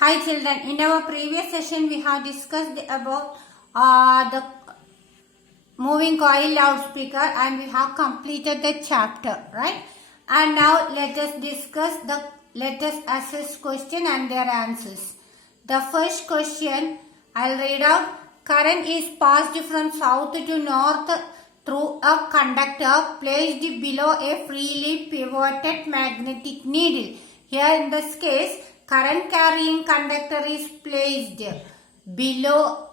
Hi children, in our previous session we have discussed about the moving coil loudspeaker and we have completed the chapter, right? And now let us assess question and their answers. The first question I'll read out. Current is passed from south to north through a conductor placed below a freely pivoted magnetic needle. Here in this case, current carrying conductor is placed below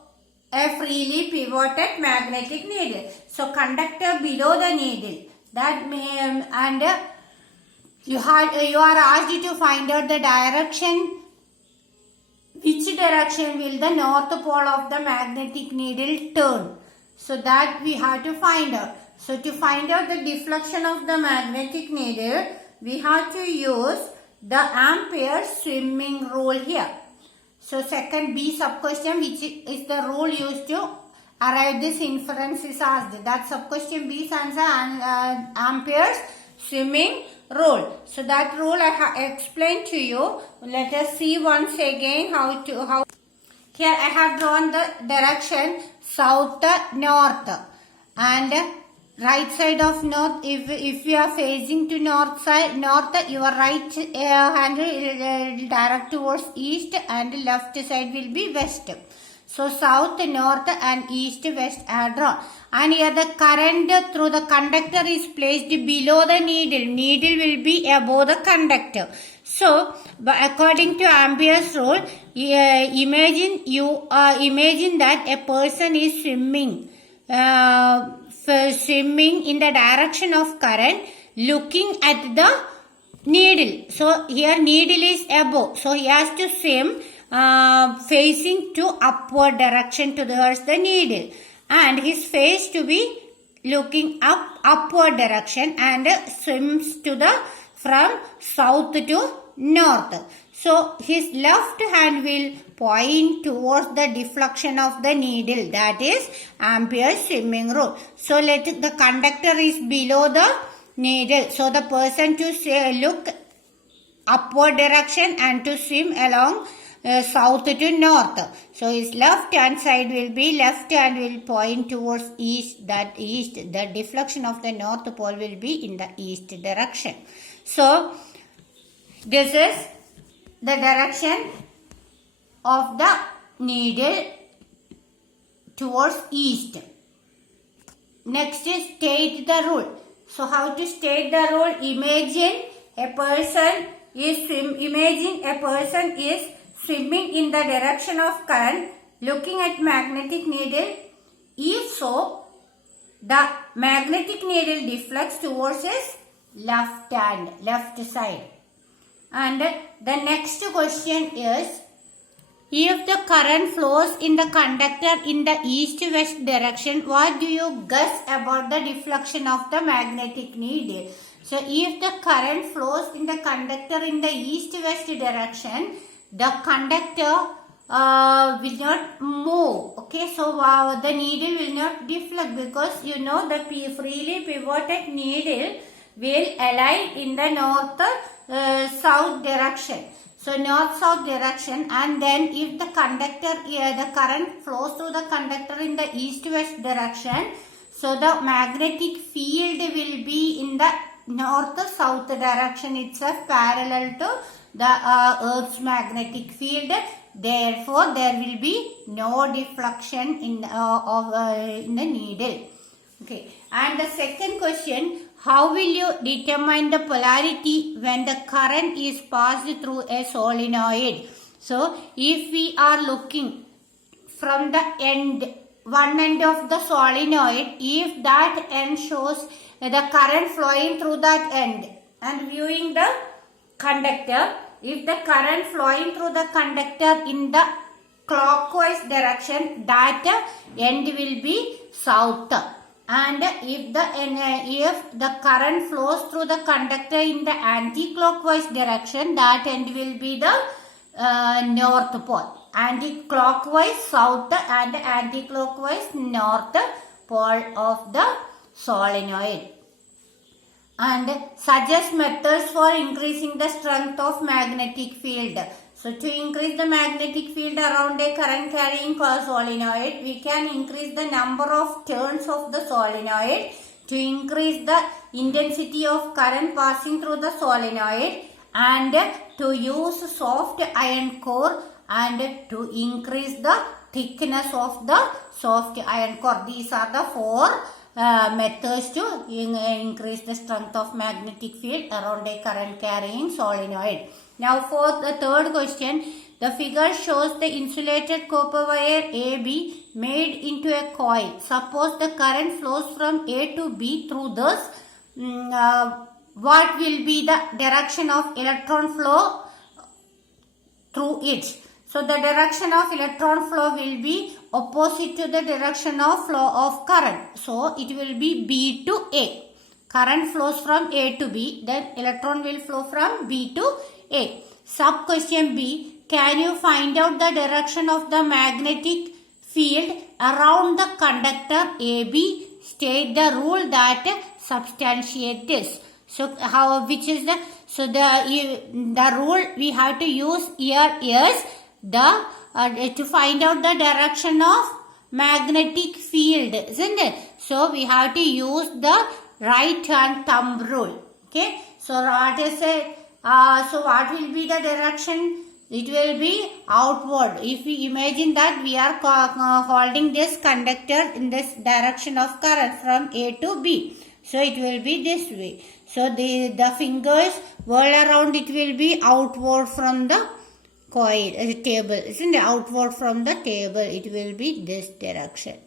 a freely pivoted magnetic needle. So conductor below the needle. That may and you are asked to find out the direction. Which direction will the north pole of the magnetic needle turn? So that we have to find out. So to find out the deflection of the magnetic needle, we have to use the Ampere swimming rule here. So second B sub question, which is the rule used to arrive this inference is asked. That sub question B's answer and Ampere's swimming rule. So that rule I have explained to you. Let us see once again how. Here I have drawn the direction south north and right side of north. If you are facing to north, your right hand will direct towards east and left side will be west. So south, north and east, west are drawn. And here the current through the conductor is placed below the needle. Needle will be above the conductor. So according to Ampere's rule, imagine that a person is swimming in the direction of current, looking at the needle. So here needle is above. So he has to swim facing to upward direction towards the needle, and his face to be looking upward direction and swims from south to north. So his left hand will point towards the deflection of the needle. That is Ampere's swimming rule. So the conductor is below the needle. So the person to look upward direction and to swim along south to north. So his left hand side will be point towards east. The deflection of the north pole will be in the east direction. So this is the direction of the needle towards east. Next is state the rule. So how to state the rule? Imagine a person is swimming in the direction of current, looking at magnetic needle. If so, the magnetic needle deflects towards his left side. And the next question is, if the current flows in the conductor in the east-west direction, what do you guess about the deflection of the magnetic needle? So if the current flows in the conductor in the east-west direction, the conductor will not move. Okay, so the needle will not deflect, because you know the freely pivoted needle will align in the north-south direction. So north-south direction, and then if the current flows through the conductor in the east-west direction, so the magnetic field will be in the north-south direction itself, parallel to the Earth's magnetic field. Therefore, there will be no deflection in the needle. Okay. And the second question, how will you determine the polarity when the current is passed through a solenoid? So, if we are looking from the one end of the solenoid, if that end shows the current flowing through that end, and viewing the conductor, if the current flowing through the conductor in the clockwise direction, that end will be south. And if the current flows through the conductor in the anti-clockwise direction, that end will be the north pole. Anti-clockwise south and anti-clockwise north pole of the solenoid. And suggest methods for increasing the strength of magnetic field. So to increase the magnetic field around a current carrying solenoid, we can increase the number of turns of the solenoid to increase the intensity of current passing through the solenoid, and to use soft iron core, and to increase the thickness of the soft iron core. These are the four methods to increase the strength of magnetic field around a current carrying solenoid. Now for the third question, the figure shows the insulated copper wire AB made into a coil. Suppose the current flows from A to B through this. What will be the direction of electron flow through it? So the direction of electron flow will be opposite to the direction of flow of current. So it will be B to A. Current flows from A to B, then electron will flow from B to A. Sub question B, can you find out the direction of the magnetic field around the conductor AB? State the rule that substantiates this. So the rule we have to use here is the to find out the direction of magnetic field, isn't it? So we have to use the right hand thumb rule. Okay. So what is it? So what will be the direction? It will be outward. If we imagine that we are holding this conductor in this direction of current from A to B. So it will be this way. So the fingers whirl around, it will be outward from the coil, table, isn't it? Outward from the table, it will be this direction.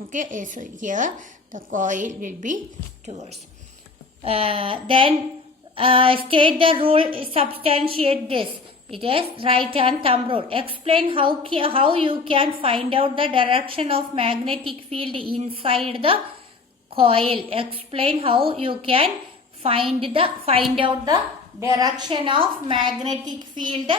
Okay, so here the coil will be towards. Then state the rule, substantiate this. It is right hand thumb rule. Explain how you can find out the direction of magnetic field inside the coil. Explain how you can find out the direction of magnetic field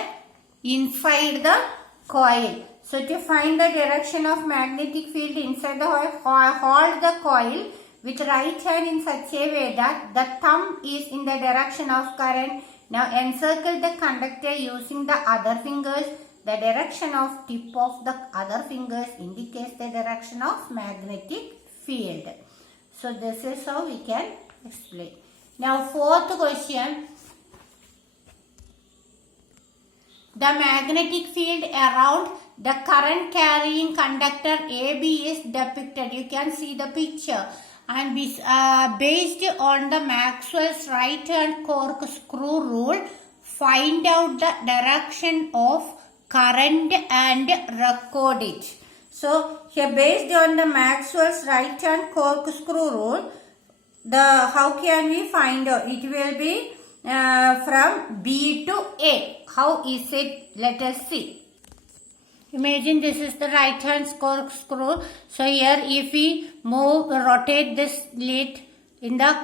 inside the coil. So to find the direction of magnetic field inside the coil, hold the coil with right hand in such a way that the thumb is in the direction of current. Now encircle the conductor using the other fingers. The direction of tip of the other fingers indicates the direction of magnetic field. So this is how we can explain. Now fourth question. The magnetic field around the current carrying conductor AB is depicted. You can see the picture. And based on the Maxwell's right hand corkscrew rule, find out the direction of current and record it. So here, based on the Maxwell's right hand corkscrew rule, how can we find out? It will be from B to A. How is it? Let us see. Imagine this is the right hand corkscrew. So here if we rotate this lid in the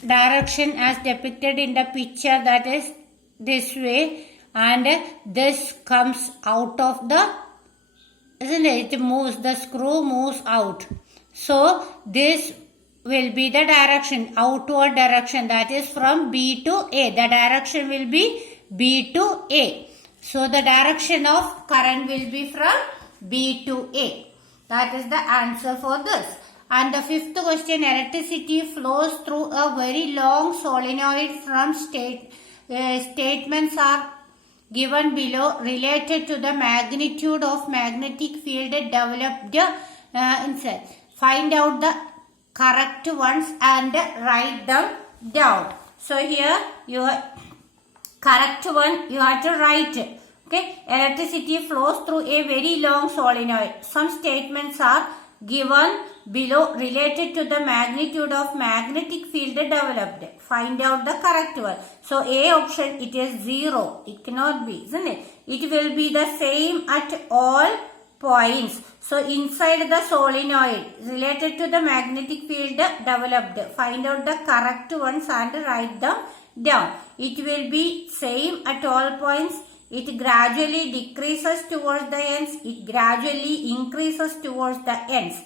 direction as depicted in the picture, that is this way, and this comes out of the, isn't it? It moves, the screw moves out. So this will be the direction, outward direction, that is from B to A. The direction will be B to A. So the direction of current will be from B to A. That is the answer for this. And the fifth question, electricity flows through a very long solenoid from statements are given below related to the magnitude of magnetic field developed inside. Find out the correct ones and write them down. So here correct one you have to write. Okay, electricity flows through a very long solenoid. Some statements are given below related to the magnitude of magnetic field developed. Find out the correct one. So A option, it is 0. It cannot be, isn't it? It will be the same at all points. So inside the solenoid related to the magnetic field developed. Find out the correct ones and write them down. It will be same at all points. It gradually decreases towards the ends. It gradually increases towards the ends.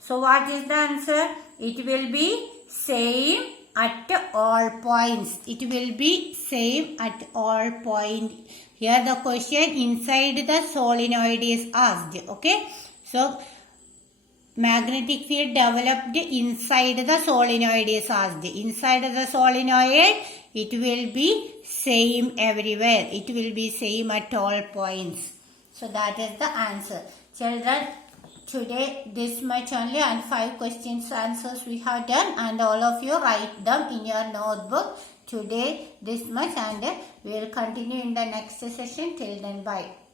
So what is the answer? It will be same at all points. It will be same at all point. Here the question inside the solenoid is asked. Okay. So magnetic field developed inside the solenoid is asked. Inside the solenoid, it will be same everywhere. It will be same at all points. So that is the answer. Children, today this much only, and 5 questions answers we have done, and all of you write them in your notebook. Today this much, and we will continue in the next session. Till then, bye.